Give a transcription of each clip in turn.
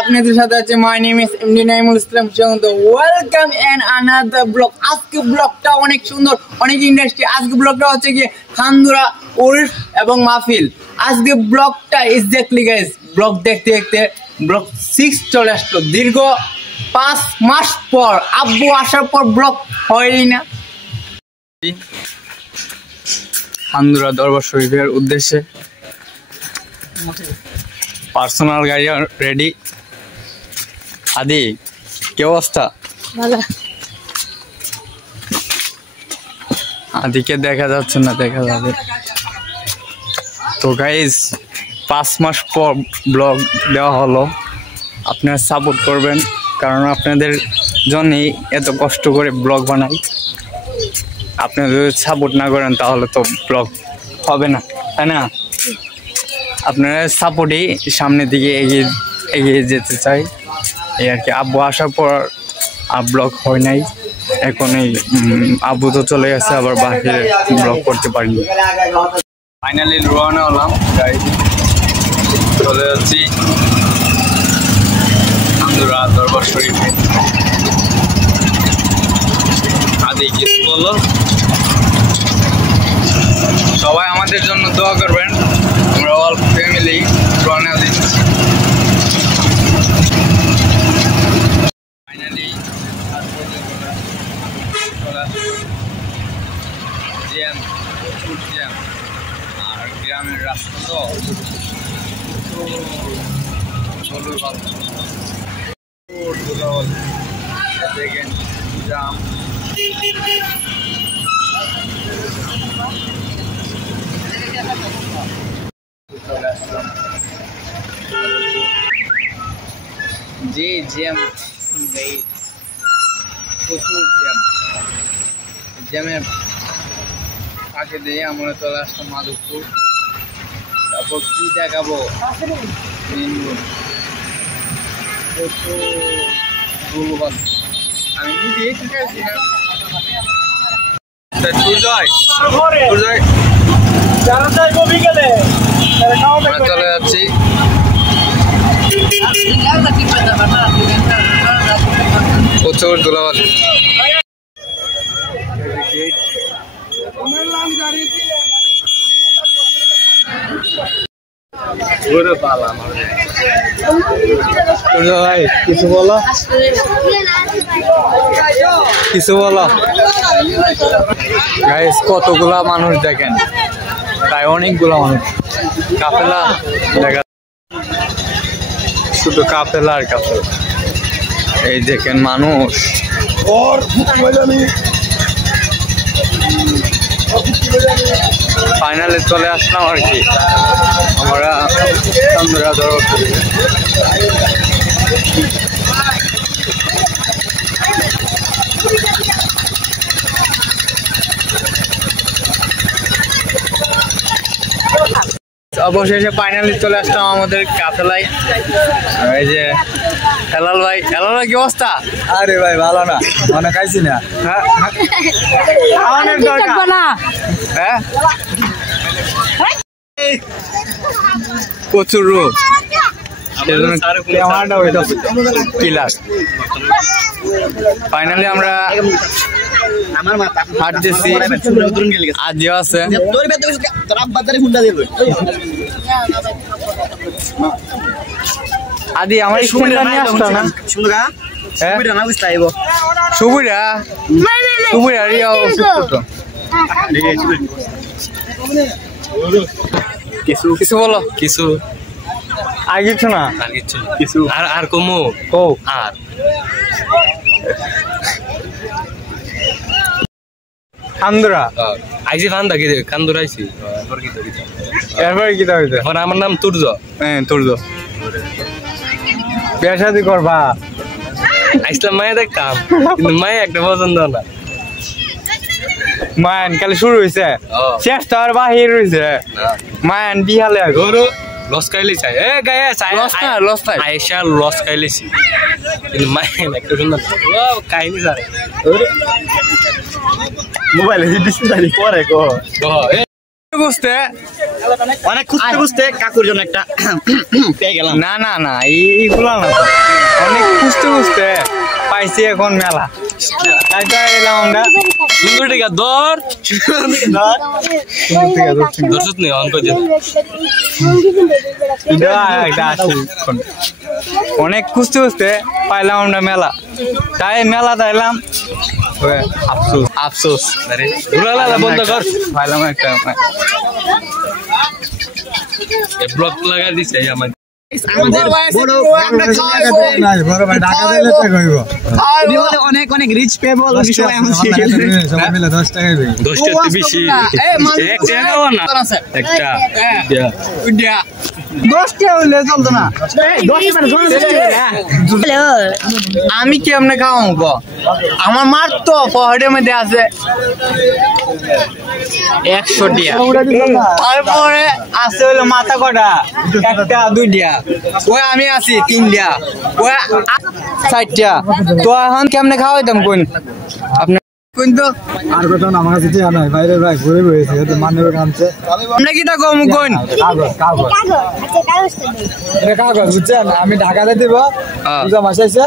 আপনাদের সাথে আছে my name is MD Naimul Islam Shanto. Welcome and another blog. আজকে ব্লগটা অনেক সুন্দর, অনেক ইন্টারেস্টিং। আজকে ব্লগটা হচ্ছে কি খান্দুরা, উর্ফ এবং মাহফিল। আজকে ব্লগটা এক্স্যাক্টলি গাইস, ব্লগ দেখতে দেখতে ব্লগ 6 চলে আসলো। দীর্ঘ 5 মাস পর আব্বু আসার পর ব্লগ হয়ই না। খান্দুরা দরবার শরীফের উদ্দেশ্যে পার্সোনাল গাড়ি রেডি। আদি কি অবস্থা? আদিকে দেখা যাচ্ছে না, দেখা যাবে তো গাইজ। 5 মাস পর ব্লগ দেওয়া হলো। আপনারা সাপোর্ট করবেন, কারণ আপনাদের জন্যই এত কষ্ট করে ব্লগ বানাই। আপনারা যদি সাপোর্ট না করেন তাহলে তো ব্লগ হবে না, তাই না? আপনারা সাপোর্টেই সামনের দিকে এগিয়ে যেতে চাই, এই আর কি। আব্বু আসার পর ব্লগ হয় নাই। এখন এই আব্বু তো চলে গেছে, আবার বাহিরে ব্লগ করতে পারিনি। ফাইনালি রওনা হলাম, গাড়ি চলে যাচ্ছি খান্দুরা দরবার শরীফে। আদি কিছু বলো? সবাই আমাদের জন্য দোয়া করবেন। আমরা অল ফ্যামিলি রওনা দিচ্ছি। ফাইনালি জ্যাম, প্রচুর জ্যাম। আর গ্রামের রাস্তা তো দেখেন জ্যাম। যে জ্যাম, প্রচুর জ্যাম। জ্যামের ফাঁকে দিয়ে আমরা চলে আসলাম মাধবপুর। তারপর কি দেখাবো, প্রচুর দুর্গম। আমি নিজেই ঠিক আছি না। চলে যাচ্ছি। প্রচুর ধুলাবালি। ভাই কিছু বলো, কিছু বলো। গাইস কতগুলা মানুষ দেখেন, প্রায় অনেকগুলা মানুষ। কাফেলা দেখা, শুধু কাফেলা আর কাফেলা। এই দেখেন মানুষ। ফাইনালে চলে আসলাম আর কি আমরা খান্দুরা দরবার শরীফে। অবশেষে ফাইনালি চলে আসলাম আমাদের কাফেলায়। এই যে হেলাল ভাই। হেলাল ভাই কি অবস্থা? আরে ভাই ভালো না, অনেক খাইছি না। হ্যাঁ প্রচুর রোদ, ফাইনালি আমরা হাঁটতেছি। আজিও আছে। আদি আমার স্কুলটা নিয়ে আসতো না? সুবিধা কিছু বলো, কিছু আর কিছু না, আর কিছু কিছু আর কমো কো আর খান্দুরা আইছি। ফান্দা কি খান্দুরা আইছি। এরপরে কি হইছে? আমার নাম তুর্য। হ্যাঁ তুর্য। বিয়ে শাদী করবা? আইসলাম মায়ে দেখতাম, কিন্তু মায়ে একটা পছন্দ না। মায়ান কালে শুরু হয়েছে, শেষ তো আর বাহির হয়েছে। মায়ান বিহালে গরু লস খাইলে চাই। এ গায়ে চাই লস না, লস নাই। আয়েশা লস খাইলেছি, কিন্তু মায়ান একটা সুন্দর কাহিনী জানে। মোবাইলে ডিসপ্লে পরে কো বুঝতে অনেক খুঁজতে খুঁজতে কাকুর জন্য একটা পেয়ে গেলাম। না না না এইগুলো না, অনেক খুঁজতে খুঁজতে পাইছি এখন মেলা, তাই তো এলাম আমরা। অনেক খুঁজতে খুঁজতে পাইলাম আমরা মেলা, তাই মেলা তাইলাম। আফসোস আফসোস বন্ধ কর, পাইলাম একটা ব্লক লাগা দিছে আমার। অনেক অনেক রিচ পেবল আমি কেমনে খাওয়াম গো, আমার মার তো পকেটের মধ্যে আছে 100 টিয়া, তারপরে আছে হলো মাথা কটা 1টা 2টা, ওই আমি আছি 3টা, ওই 4টা। তো এখন কেমনে খাওয়াইতাম কোন আপনার কিন্তু আর কথা আমার কাছে জানা নাই বাইরে ভাই ঘুরে ঘুরেছে তো মানব কামছে আমরা কি তা কম কোন কাগজ বুঝছেন, আমি ঢাকাতে দিব পূজা মাসে এসে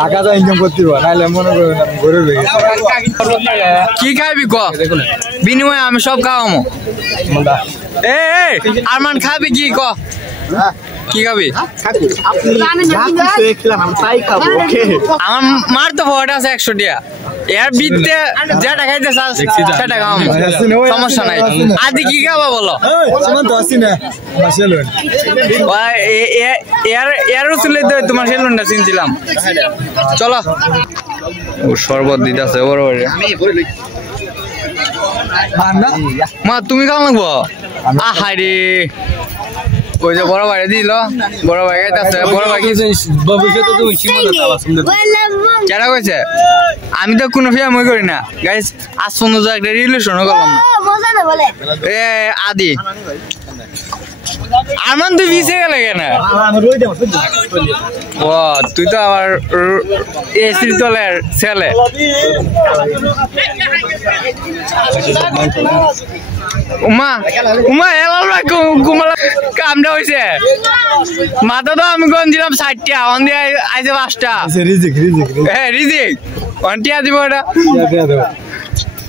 টাকাটা ইনকাম করতে দিব, নাহলে মনে করেন ঘুরে ঘুরে কি খাইবি ক, বিনিময়ে আমি সব খাওয়ামো। এ আরমান খাবি কি ক, কি খাবি? আমার মার তো পকেট আছে 100 টিয়া, এর বিতে যেটা খাইতে চাস সেটা খাওয়ামো, সমস্যা নাই। আদি কি খাবা বলো? এরও চলে তোমার সেলুনটা চিনছিলাম। চলো ও শরবত দিতেছে বড় বড়। মা তুমি কেমন লাগবো? আহাই রে, ওই যে বড় ভাই দিল, বড় ভাই খাইতেছে, বড় ভাই কেটা কইছে? আমি তো কোনো ফিয়া মই করি না গাইস, আজ পর্যন্ত একটা রিলেশনও করলাম না। এ আদি আরমান তুই ভিজে গেলে কেন? ও তুই তো আবার এসির তলের ছেলে। উমা উমা এলাম না কুমালা কামটা হয়েছে, মাথা তো আমি কোন দিলাম 60টা, অন দিয়ে আইছে 5টা। হ্যাঁ রিজিক অনটিয়া দিব, ওটা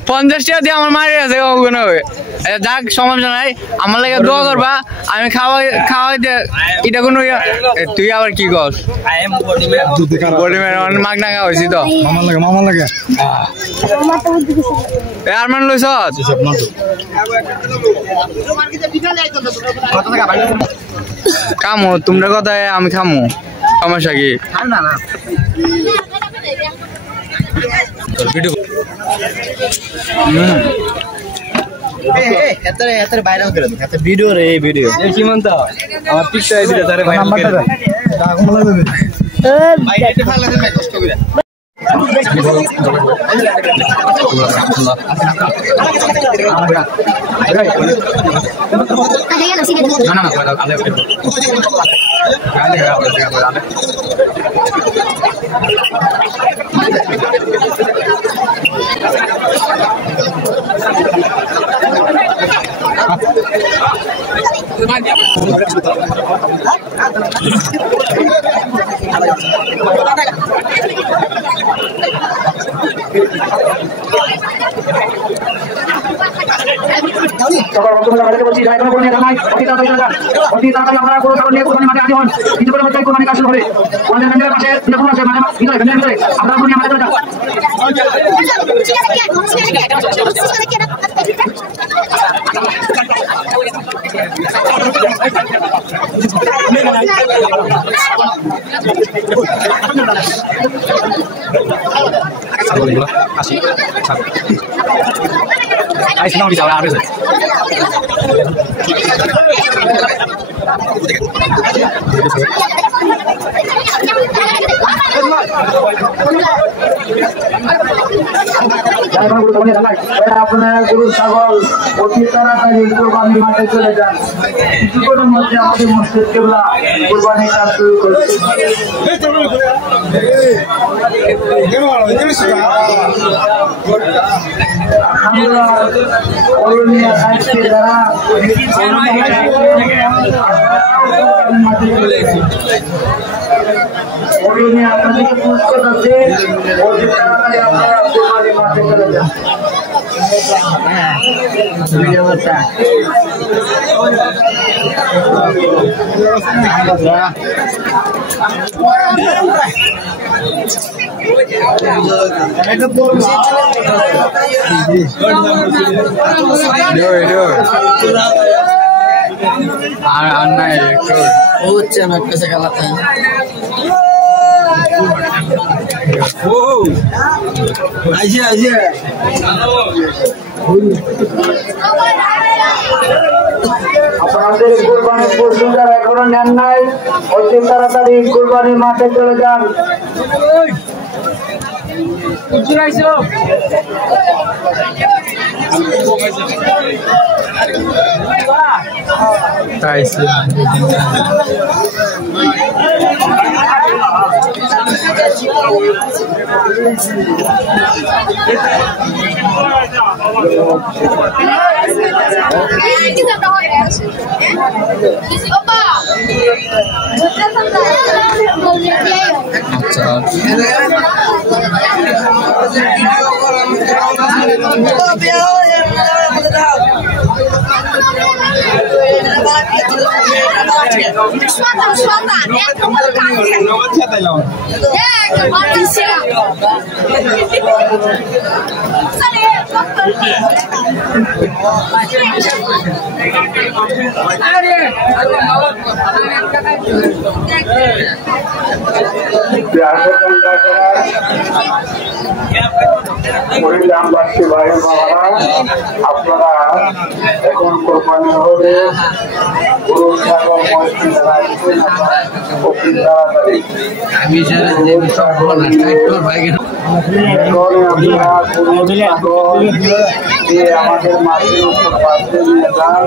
50 টাকা দিয়ে আমার মারি আছে ওখানে। যাক সমস্যা নাই, আমার লাগে দোয়া করবা, আমি খাওয়াইতে এটা কোনো। তুই আবার কি কস? মাগনা খাওয়া হয়েছি তো মামা লাগে আর মান লইছ কামো তোমরা কথায় আমি খামো, সমস্যা কি? ভিডিও রে ভিডিও সীমান্ত আমার পিকটা দিলে তারে ভাই আপনারা গরু ছাগল অতি তাড়াতাড়ি কোরবানি মাঠে চলে যান। কিছুক্ষণের মধ্যে আমাদের মসজিদ কেবলা কোরবানি কাজ শুরু করছে। আপনাদেরকে পুরস্কার আছে, অতি তাড়াতাড়ি আপনারা কোরবানি মাঠে চলে যান। আর নাই হচ্ছে না कैसे गलत है ओ आइए আপনাদের কোরবানির পশু যারা এখনো নেন নাই অতি তাড়াতাড়ি কোরবানির মাঠে চলে যান। গ্রামবাসী ভাই বাবারা, আপনারা এখন কোরবানি হবে গরু ছাগল মসজিদ রাখবেন অতি তাড়াতাড়ি। আমাদের মাটির উপর পাশে নিয়ে যান,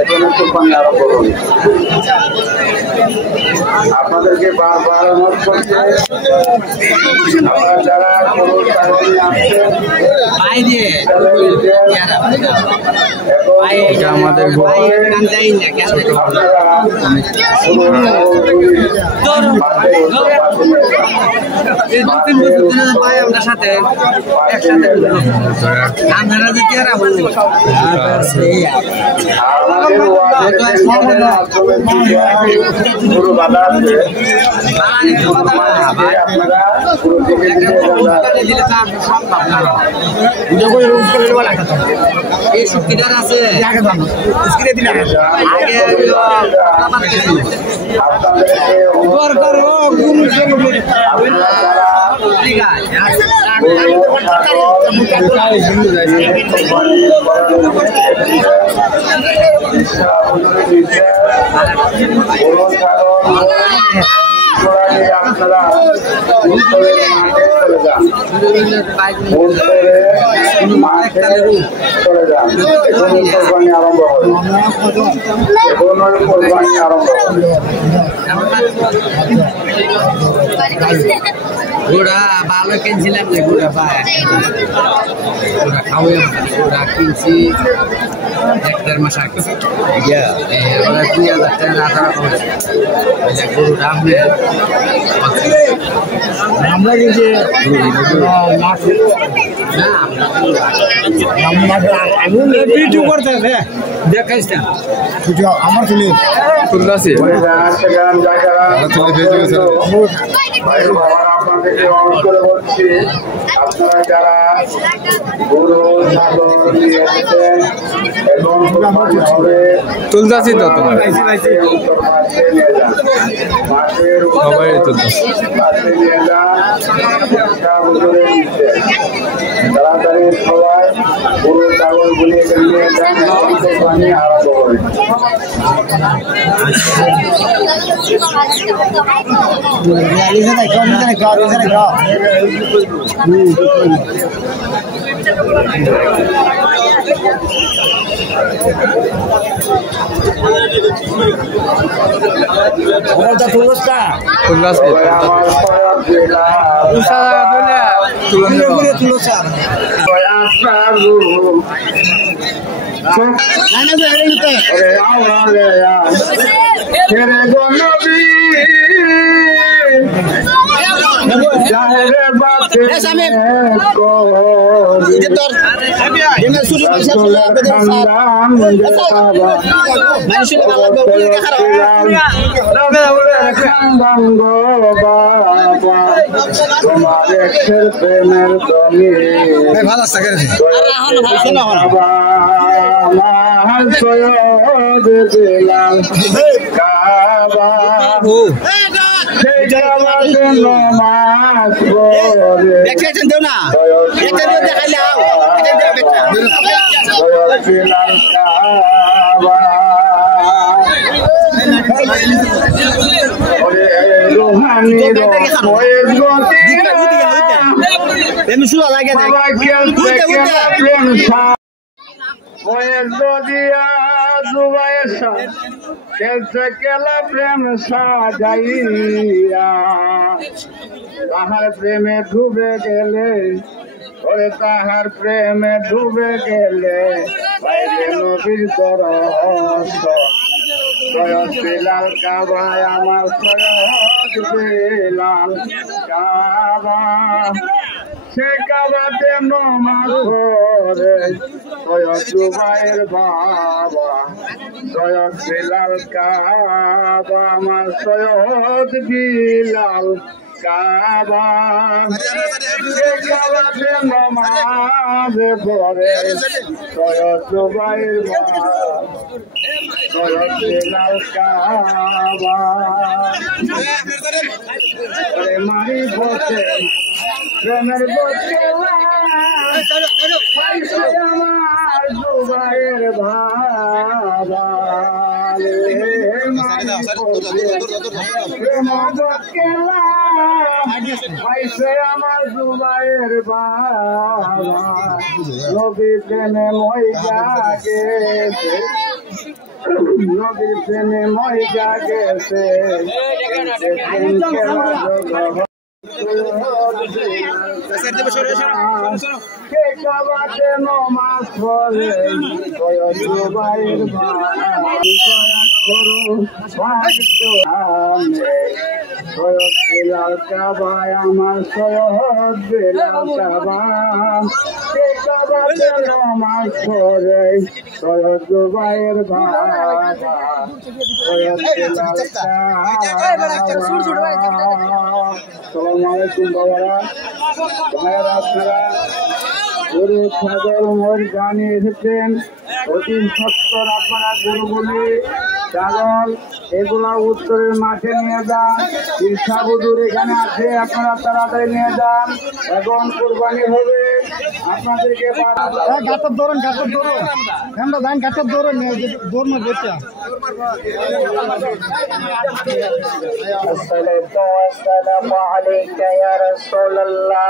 এখানে কোরবানি আরম্ভ হবে। আপনাদেরকে বারবার অনুরোধ করছে, আপনারা যারা গরু ছাগল আমাদের সাথে গরু বাঁধা আছে, আপনারা পুরো দেখে এই শক্তিটার আছে আপনারা মাঠে চলে যান, কোরবানি আরম্ভ হবে, কোরবানি আরম্ভ হবে। ঘোড়া ভালো কিনছিলাম যে ঘোড়া পায় ঘোড়া খাওয়া ঘোড়া কিনছি 1-1.5 মাস আগে আমরা 2000 টাকা আধার করছি গরু দাম আমরা কিনছি ভিডিও করতেছে দেখাইছ না আমার তুলে তুলছি আপনাদেরকে অনুরোধ করে বলছি, আপনারা যারা গরু ছাগল নিয়ে এসেছেন এবং তুলতাছি তো তোমার নিয়ে যান, মাঠের সবাই তুলতাছি পাশে নিয়ে যান, তাড়াতাড়ি সবাই গরু ছাগল গুলিয়ে নিয়ে যান, কোরবানি আরম্ভ হবে। তাহার প্রেমে ডুবে গেলে ওরে তাহার প্রেমে ডুবে গেলে বাইরে নবীর বিলাল কাবায় আমার বিলাল কাবা সে কাবাতে নমাজ পড়ে সৈয়দ জুবাইর বাবা সৈয়দ বিলাল কাবা আমার সৈয়দ বিলাল কাবা সে কাবাতে নমাজ পড়ে সৈয়দ জুবাইর বাবা সৈয়দ বিলাল কাবা মারি বসে প্রেমের বসে আমার জুবাইর বাবা আমার জুবাইর বাবা নবী প্রেমে মই জাগেছে নবী প্রেমে মই জাগেছে নমাজ পড়ে জুবাইর সৈয়দ বিলাল কাবায় আমার সৈয়দ বিলাল কাবা সে কাবাতে নমাজ পড়ে সৈয়দ জুবাইর বাবা সৈয়দ বিলাল কাবা। আসসালামু আলাইকুম বাবারা ভাইয়েরা, আপনারা গরু ছাগল মোর গানে এসেছেন অতি সত্তর। আপনারা গরুগুলি ছাগল এগুলা উত্তরের মাঠে নিয়ে যান, ঈর্ষাবুদুর এখানে আছে, আপনারা তাড়াতাড়ি নিয়ে যান, এখন কুরবানি হবে। আপনাদেরকে গাছের দৌড়ন আমরা ধান গাছের দৌড়ন দৌড় না বেচা আসসালামু আলাইকা ইয়া রাসূলুল্লাহ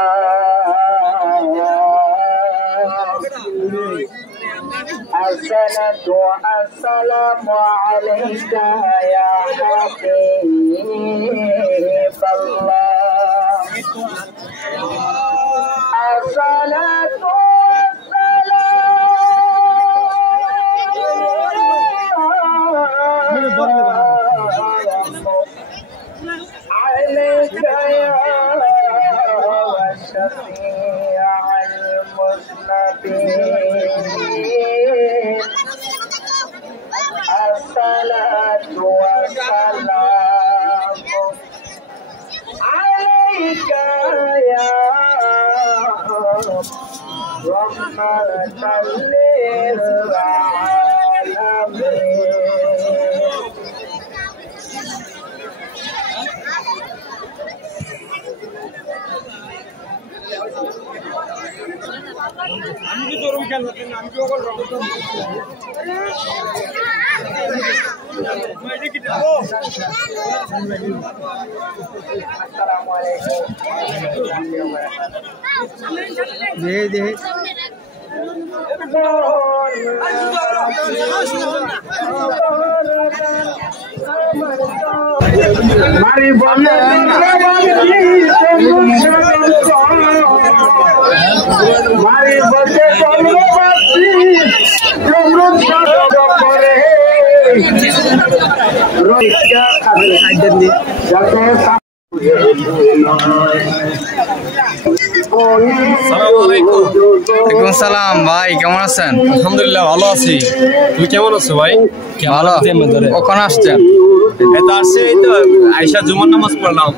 الصلاة والسلام عليك يا حبيب الله الصلاة عليك يا شفيع المذنبين الصلاة والسلام عليك يا رحمة للعالمين दे মারি বলে মারি বসে করে ওয়ালাইকুম সালাম ভাই, কেমন আছেন? আলহামদুলিল্লাহ ভালো আছি। তুমি কেমন আছো ভাই? ভালো। কখন আসছেন? এটা আসছে এই তো আয়েশা জুমার নামাজ পড়লাম।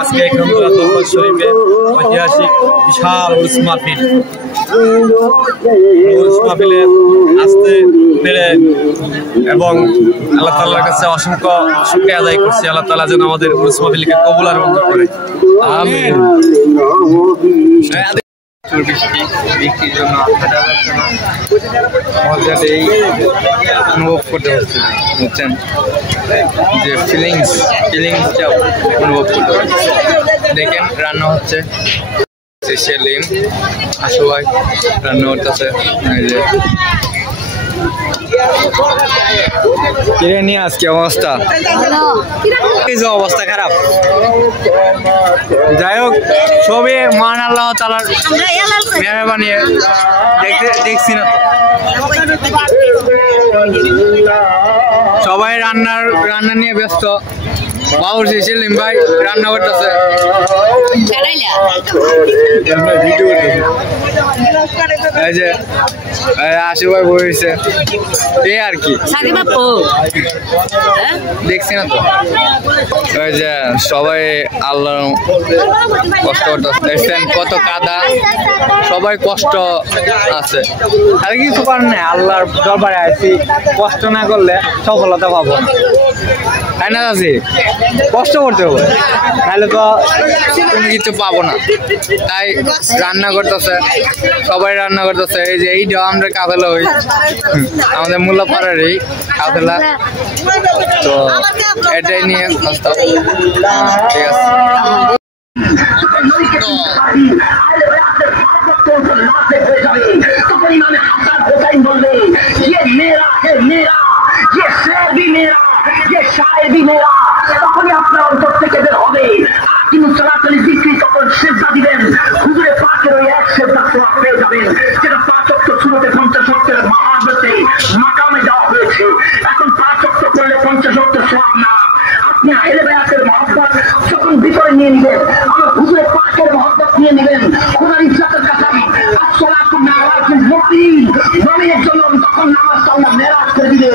আজকে এখান শরীফে ঐতিহাসিক বিশাল উরুস মাহফিল। উরুস মাহফিলে আসতে পেরে এবং আল্লাহ তাআলার কাছে অসংখ্য শুকরিয়া আদায় করছি। আল্লাহ তাআলা যেন আমাদের উরুস মাহফিলকে কবুল আর মঞ্জুর করে। আমিন। বিক্রির জন্য মজাটাই অনুভব করতে পারছি, বুঝছেন, যে ফিলিংসটা অনুভব করতে পারছি। দেখেন রান্না হচ্ছে, সেলিম আসো ভাই রান্না করতেছে। কিরে নিয়ে আজকে অবস্থা, অবস্থা খারাপ। যাই হোক, সবই মহান আল্লাহ তাআলার মেহেরবানি, দেখছি না সবাই রান্না নিয়ে ব্যস্ত। বাবুর্চি সেলিম ভাই রান্না করতেছে, এই যে আশু ভাই বসেছে, এই আর কি দেখছি না তো। ওই যে সবাই আল্লাহ কষ্ট করতেছে, দেখছেন কত কাদা, সবাই কষ্ট আছে, আর কিছু করার নেই। আল্লাহর দরবারে আছি, কষ্ট না করলে সফলতা পাবো না, তাই না আছি? কষ্ট করতে হবে, তাহলে তো কোনো কিছু পাবো না। তাই রান্না করতেছে, সবাই রান্না করতেছে। এই যে এইটা আমরা কাফেলা হই, আমাদের মুল্লাপাড়ারই কাফেলা, তো এটাই নিয়ে ঠিক আছে। তখনই আপনার অন্তর থেকে বের হবে কিন্তু চলাচলি বিক্রি তখন সেজদা দিবেন, হুজুরে পাকের ওই এক সেজদা সোয়াব পেয়ে যাবেন, যেটা 5 ওয়াক্ত শুরুতে 50 ওয়াক্তের মহাব্বতে মাকামে দেওয়া হয়েছে। এখন 5 ওয়াক্ত করলে 50 ওয়াক্ত সোয়াব না, আপনি আহলে বায়াতের মহব্বত যখন ভিতরে নিয়ে নিবেন, আমার হুজুরে পাকের মহব্বত নিয়ে নিবেন, খোদার ইজ্জতের কাছে আসসালাতু নাওয়াজিল মুকিম নবীর জন্য তখন নামাজ আল্লাহ মেরাজ করে দিবে।